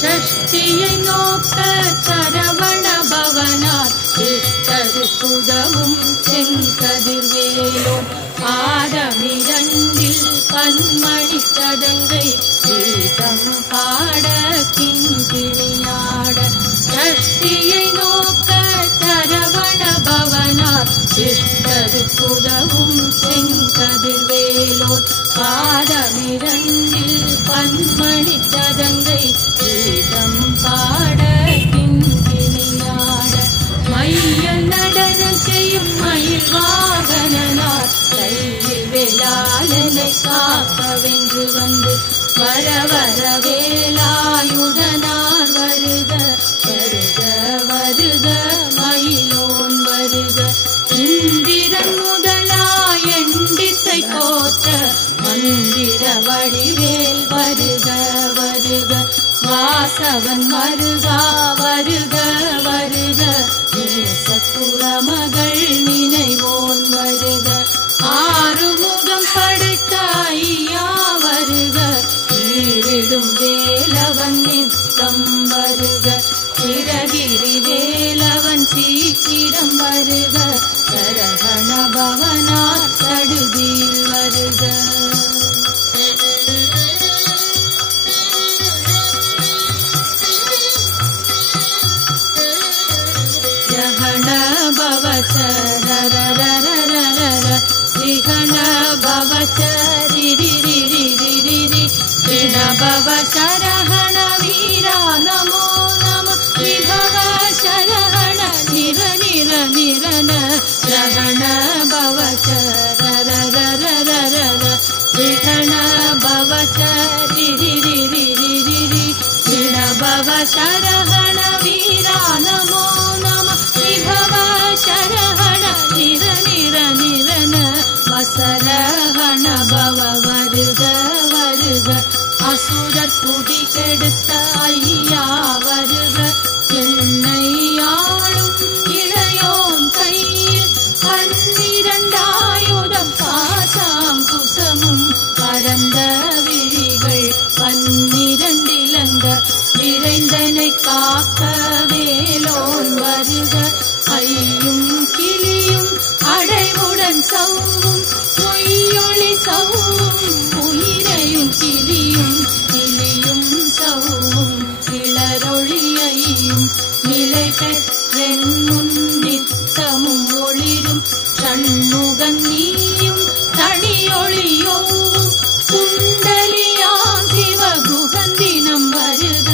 ஷஷ்டியை நோக்க சரவண பவனார் சிஷ்டருக்குதவும் செங்கதிர்வேலோன் பாதமிரண்டில் பன்மணி சதங்கை கீதம் பாட கிங்கிணியாட ஷஷ்டியை நோக்க சரவண பவனார் சிஷ்டருக்குதவும் செங்கதிர்வேலோன் பாதமிரண்டில் பன்மணி சதங்கை கீதம் பாட கிங்கிணியாட மையல் நடனம் செய்யும் மயில் வாகனனார் கையில் வேளாளனை காக்க வென்று வந்து வர வர வேலாயுதனார் வருக வருக வருக மயிலோன் வருக இந்திரன் முதலாய் எண்டிசை போற்ற மந்திர வடிவேல் வருக வருக வாசவன் வருகா வருக வருக நேசப்புற மகள் நினைவோன் வருக ஆறுமுகம் படைத்த ஐயா வருக நீரிடும் வேலவன் நித்தம் வருக சிறகிரி வேலவன் சீக்கிரம் வருக சரவண பவனார் சடுதியில் வருக ஜகண பவச்சரரரரரர ஸ்ரீகண பவச்சரிரிரிரிரிரி ரிண பவ சரஹண வீரா நமோ நம விபவ சரஹண நிர நிர நிரன ஜகண பவச்சரரரரரர ஸ்ரீகண பவச்சரிரிரிரிரிரி ரிண பவ சரஹண வீரா நமோ நம விபவ சரஹண நிர நிர நிரன வசரஹண பவ வருக வருக அசுரர் குடி கெடுத்த ஐயா வருக என்னை ஆளும் இளையோன் கையில் பன்னிரண்டாயுதம் பாசாம் குசமும் பரந்த விழிகள் பன்னிரண்டிலங்க விரைந்தனை காக்க வேலோன் வருக ஐயும் கிளியும் அடைவுடன் சவ்வும் பொய்யொளி சவ்வும் உயிரையும் கிளியும் கிளியும் சவ்வும் கிளரொழியையும் நிலை பெற்றென் முன்னித்தமும் ஒளிரும் சண்முகன் நீயும் தனியொளியோவும் குண்டலியா சிவகுகந்தினம் வருக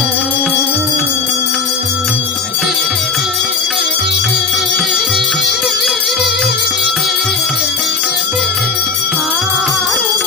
ஆறுமுகம்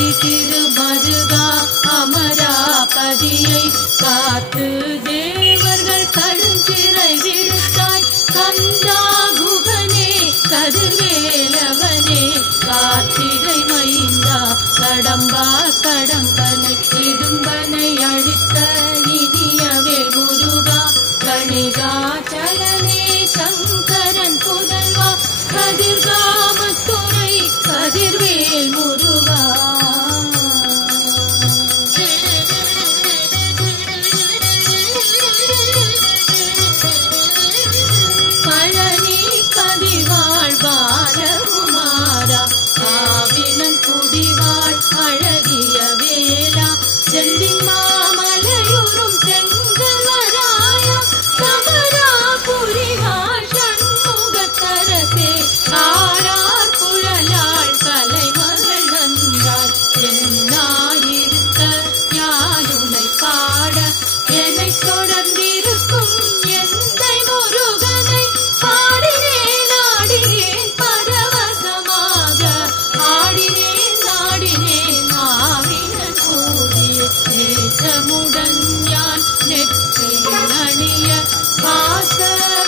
ஆதி திருமருகா அமராபதியை காத்து தேவர்கள் கடுஞ்சிறை விடுத்தாய் கந்தா குகனே கதிர்வேலவனே கார்த்திகை மைந்தா கடம்பா கடம்பனை இடும்பனை அழித்த இனியவே முருகா கணிகாச்சலனே சங்கரன் புதல்வா கதிர்காமத்துறை கதிர்வேல் முருகா பழனி கதிவாழ் பாலகுமாரா காவினன் குடிவாழ் அழகிய வேளா செந்தின் மாமலையுறும் செங்கல்வராயா சமரா புரிவாழ் சண்முகத்தரசே ஆரார் குழலாள் கலைமகள் நன்றாய் என்னாயிருக்க யானுனை பாட என்னைத் தொடர்ந்திருக்கும் எந்தை முருகனை பாடினேன் ஆடினேன் பரவசமாக ஆடினேன் ஆடினேன் ஆவினன் கூடிய நேசமுடன் யான் நெற்றியில் அணிய வாச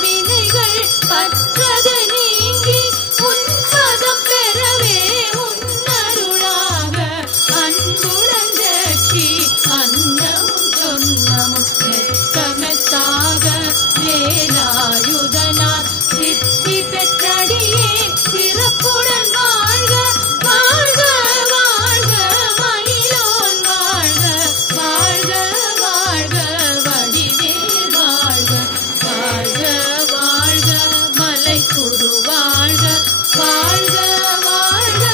வினைகள் பற்றது நீங்கி உன்பதம் பெறவே உன்னருளாக அன்புடன் ஜெட்டி அன்னமும் சொன்னமும் மெத்தமெத்தாக வேலாயுதனார் சித்தி பெற்றடியே சிறப்புடன் வாழ்க வாழ்க வாழ்க மயிலோன் வாழ்க வாழ்க வாழ்க வடிவேல் வாழ்க வாழ்க வாழ்க மலைக்குரு வாழ்க வாழ்க வாழ்க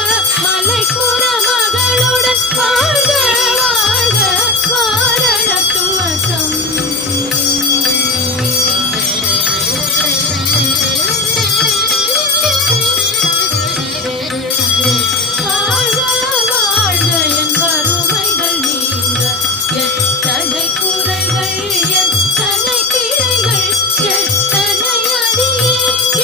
மலைக்குற மகளுடன் வாழ்க வாழ்க வாரணத்துவசம் வாழ்க வாழ்க என் வறுமைகள் நீங்க எத்தனை குறைகள் எத்தனை கிளைகள் எத்தனை அடியே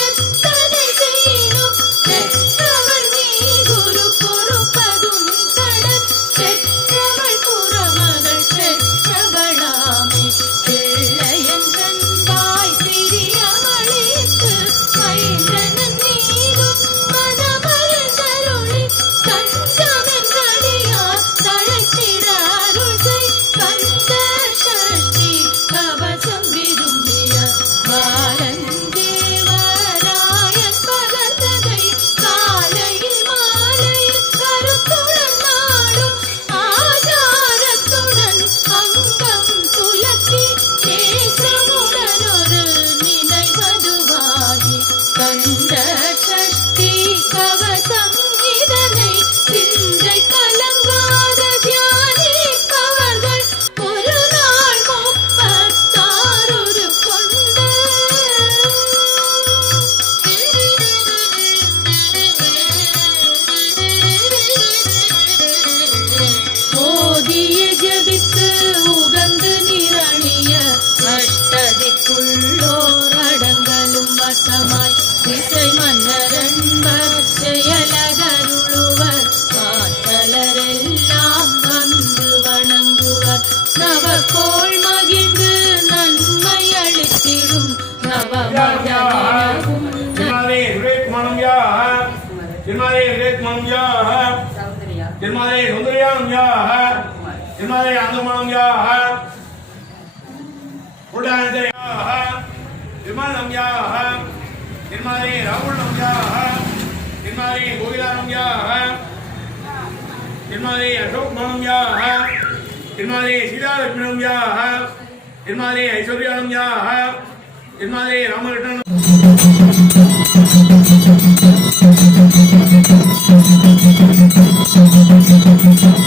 எத்தனை செய்யும் பெற்றவள் நீ குரு பொறுப்பதும் கடன் பெற்றவள் புறமகள் பெற்றவளாமே பிள்ளையன்றன் வாய் பிரியமளித்து மைந்தனன் மீதும் மனமகிழ் தருளி தஞ்சமென்றடியார் தழைத்திட அருள் செய் கந்த சஷ்டி கவசம் விரும்பிய பாலன் தேவராயன் பகர்ந்ததை காலையில் மாலையில் கருத்துடன் நாடும் ஆசாரத்துடன் அங்கம் துலக்கி நேசமுடன் ஒரு நினைவதுவாகி கந்த சஷ்டி கவசம் இதனை சிந்தை கலங்காத தியானிப்பவர்கள் ஒரு நாள் 36 கொண்டு ஓதிய ஜபித்து உகந்து நிரணிய அஷ்டதிக்குள்ளோர் அடங்கலும் வசமாய் இசை மன்னரன்பர் செயலகருளுவர் மாற்றலரெல்லாம் வந்து வணங்குவர் நவகோள் மகிழ்ந்து நன்மை அளித்திடும் நவமதனினவும் Firmare Hurek Manamya, Firmare Hurek Manamya, Firmare Hundriyamya, Firmare Andamanamya, Udanjaya, Firmanamya, Firmare Ravulamya, Firmare Govilanamya, Firmare Ashok Manamya, Firmare Siddharthanamya, Firmare Aishwaryanamya, Firmare Ramaratan. Thank you.